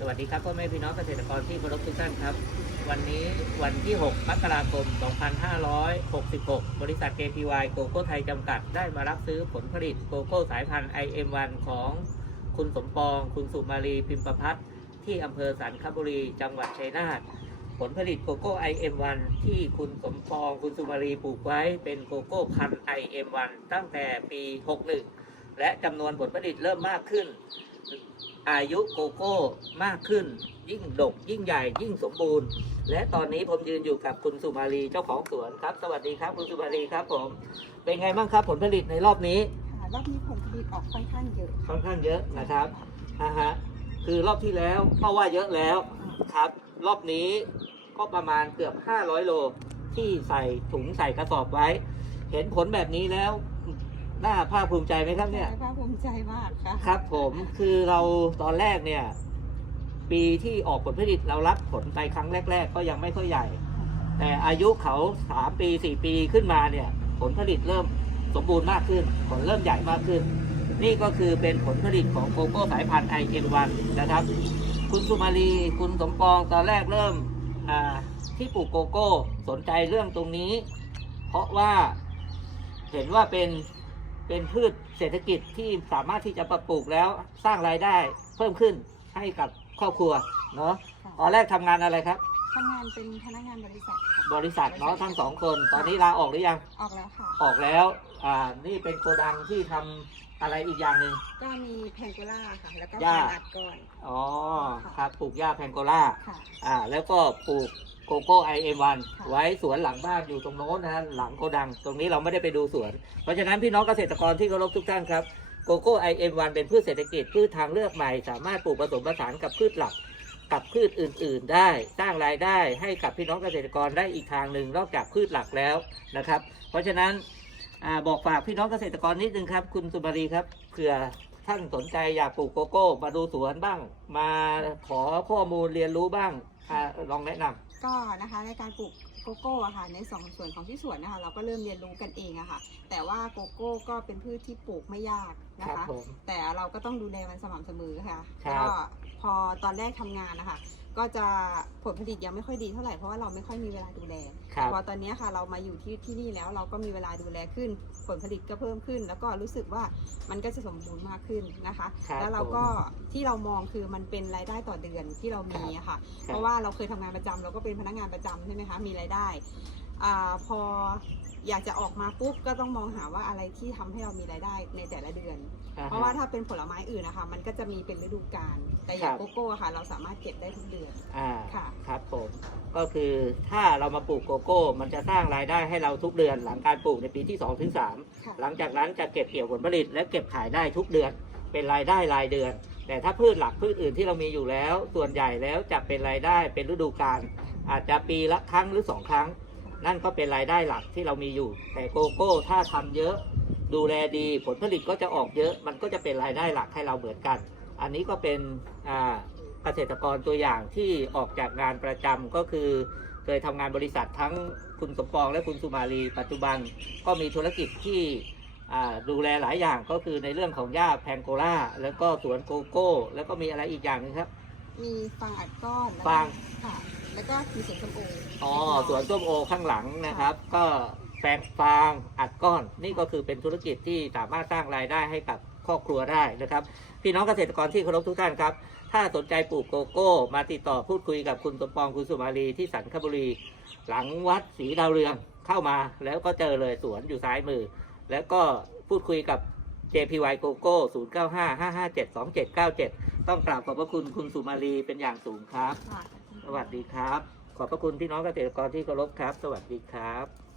สวัสดีครับพ่อแม่พี่น้องเกษตรกรที่เคารพทุกท่านครับ วันนี้วันที่ 6 มกราคม 2566 บริษัท JPY โกโก้ไทยจำกัด ได้มารับซื้อผลผลิตโกโก้สายพันธุ์ IM1 ของคุณสมปอง คุณสุมาลีพิมประพัฒน์ที่อำเภอสันคบุรี จังหวัดชัยนาทผลผลิตโกโก้ IM1 ที่คุณสมปอง คุณสุมาลีปลูกไว้เป็นโกโก้พันธุ์ IM1 ตั้งแต่ปี 61 และจำนวนผลผลิตเริ่มมากขึ้น อายุโกโก้มากขึ้น ยิ่งดก ยิ่งใหญ่ ยิ่งสมบูรณ์ และตอนนี้ผมยืนอยู่กับคุณสุมาลีเจ้าของสวนครับ สวัสดีครับคุณสุมาลีครับผม เป็นไงบ้างครับผลผลิตในรอบนี้ค่ะรอบนี้ผลผลิตออกค่อนข้างเยอะค่อนข้างเยอะนะครับอ่าฮะคือรอบที่แล้วก็ว่าเยอะแล้วครับ รอบนี้ก็ประมาณเกือบ 500 โลที่ใส่ถุงใส่กระสอบไว้ เห็นผลแบบนี้แล้ว น่าภาคภูมิใจไหมครับเนี่ย ภาคภูมิใจมากค่ะ ครับผมคือเราตอนแรกเนี่ย ปีที่ออกผลผลิตเรารับผลไปครั้งแรก ๆ ก็ยังไม่ค่อยใหญ่ แต่อายุเขาสามปีสี่ปีขึ้นมาเนี่ย ผลผลิตเริ่มสมบูรณ์มากขึ้น ผลเริ่มใหญ่มากขึ้น นี่ก็คือเป็นผลผลิตของโกโก้สายพันธุ์ IN1 นะครับ คุณสุมาลีคุณสมปองตอนแรกเริ่มอ่าที่ปลูกโกโก้สนใจเรื่องตรงนี้ เพราะว่าเห็นว่าเป็น เป็นพืชเศรษฐกิจที่สามารถที่จะปลูกแล้วสร้างรายได้เพิ่มขึ้นให้กับครอบครัวเนาะค่ะตอนแรกทำงานอะไรครับทำงานเป็นพนักงานบริษัทค่ะบริษัทเนาะทั้งสองคน ตอนนี้ลาออกหรือยัง ออกแล้วค่ะ ออกแล้ว อ่า นี่เป็นโกดังที่ทำอะไรอีกอย่างหนึ่ง ก็มีแพงโกล่าค่ะ แล้วก็ย่าฟางอัดก้อน อ๋อค่ะครับ ปลูกหญ้าแพงโกล่า ค่ะ อ่า แล้วก็ปลูก โกโก้ไอเอ็มวันไว้สวนหลังบ้านอยู่ตรงโน้นนะฮะหลังโกดัง ตรงนี้เราไม่ได้ไปดูสวน เพราะฉะนั้นพี่น้องเกษตรกรที่เคารพทุกท่านครับโกโก้ไอเอ็มวันเป็นพืชเศรษฐกิจพืชทางเลือกใหม่ สามารถปลูกผสมผสานกับพืชหลักกับพืชอื่น ๆ ได้สร้างรายได้ให้กับพี่น้องเกษตรกรได้อีกทางหนึ่งนอกจากพืชหลักแล้วนะครับ เพราะฉะนั้นอบอกฝากพี่น้องเกษตรกรนิดนึงครับ คุณสุมารีครับเผื่อท่านสนใจอยากปลูกโกโก้ มาดูสวนบ้าง มาขอข้อมูลเรียนรู้บ้างอลองแนะนำ ก็นะคะในการปลูกโกโก้อะค่ะในสองส่วนของที่สวนนะคะ เราก็เริ่มเรียนรู้กันเองอะค่ะ แต่ว่าโกโก้ก็เป็นพืชที่ปลูกไม่ยากนะครัคะผม แต่เราก็ต้องดูแลมันสม่ำเสมอค่ะครับ ก็พอตอนแรกทำงานนะคะ ก็จะผลผลิตยังไม่ค่อยดีเท่าไหร่เพราะว่าเราไม่ค่อยมีเวลาดูแลครับ พอตอนนี้ค่ะเรามาอยู่ที่ที่นี่แล้วเราก็มีเวลาดูแลขึ้น ผลผลิตก็เพิ่มขึ้น แล้วก็รู้สึกว่ามันก็จะสมบูรณ์มากขึ้นนะคะ ครับแล้วเราก็ที่เรามองคือมันเป็นรายได้ต่อเดือนที่เรามีอะค่ะเพราะว่าเราเคยทำงานประจำเราก็เป็นพนักงานประจำใช่ไหมคะมีรายได้อ่าพออยากจะออกมาปุ๊บก็ต้องมองหาว่าอะไรที่ทำให้เรามีรายได้ในแต่ละเดือนอ่ฮเพราะว่าถ้าเป็นผลไม้อื่นนะคะ มันก็จะมีเป็นฤดูกาลแต่อย่างครับโกโก้อะค่ะ เราสามารถเก็บได้ทุกเดือนอ่าค่ะครับผมก็คือถ้าเรามาปลูกโกโก้ มันจะสร้างรายได้ให้เราทุกเดือน หลังการปลูกในปีที่2ถึง3ค่ะหลังจากนั้นจะเก็บเกี่ยวผลผลิต และเก็บขายได้ทุกเดือน เป็นรายได้รายเดือน แต่ถ้าพืชหลักพืชอื่นที่เรามีอยู่แล้ว ส่วนใหญ่แล้วจะเป็นรายได้เป็นฤดูกาล อาจจะปีละครั้งหรือสองครั้ง นั่นก็เป็นรายได้หลักที่เรามีอยู่ แต่โกโก้ถ้าทำเยอะ ดูแลดีผลผลิตก็จะออกเยอะ มันก็จะเป็นรายได้หลักให้เราเหมือนกัน อันนี้ก็เป็นเกษตรกรตัวอย่างที่ออกจากงานประจำก็คือเคยทำงานบริษัททั้งคุณสมปองและคุณสุมาลีปัจจุบันก็มีธุรกิจที่ดูแลหลายอย่างก็คือในเรื่องของหญ้าแพงโกล่าแล้วก็สวนโกโก้ แล้วก็มีอะไรอีกอย่างนึงครับ มีฟางอัดก้อนแล้วก็ฟาง ค่ะ แล้วก็มีสวนส้มโออ๋อเล็กน้ยสวนส้มโอข้างหลังนะครับ ก็แฟงฟางอัดก้อน นี่ก็คือเป็นธุรกิจที่สามารถสร้างรายได้ให้กับครอบครัวได้นะครับ พี่น้องเกษตรกรที่เคารพทุกท่านครับ ถ้าสนใจปลูกโกโก้ มาติดต่อพูดคุยกับคุณสมปองคุณสุมาลีที่สันคบุรี หลังวัดศรีดาวเรืองเข้ามาแล้วก็เจอเลยสวนอยู่ซ้ายมือ แล้วก็พูดคุยกับ JPY GoGo 0955572797 ต้องกราบขอบพระคุณคุณสุมาลีเป็นอย่างสูงครับค่ะสวัสดีครับ ขอบพระคุณพี่น้องเกษตรกรที่เคารพครับ สวัสดีครับ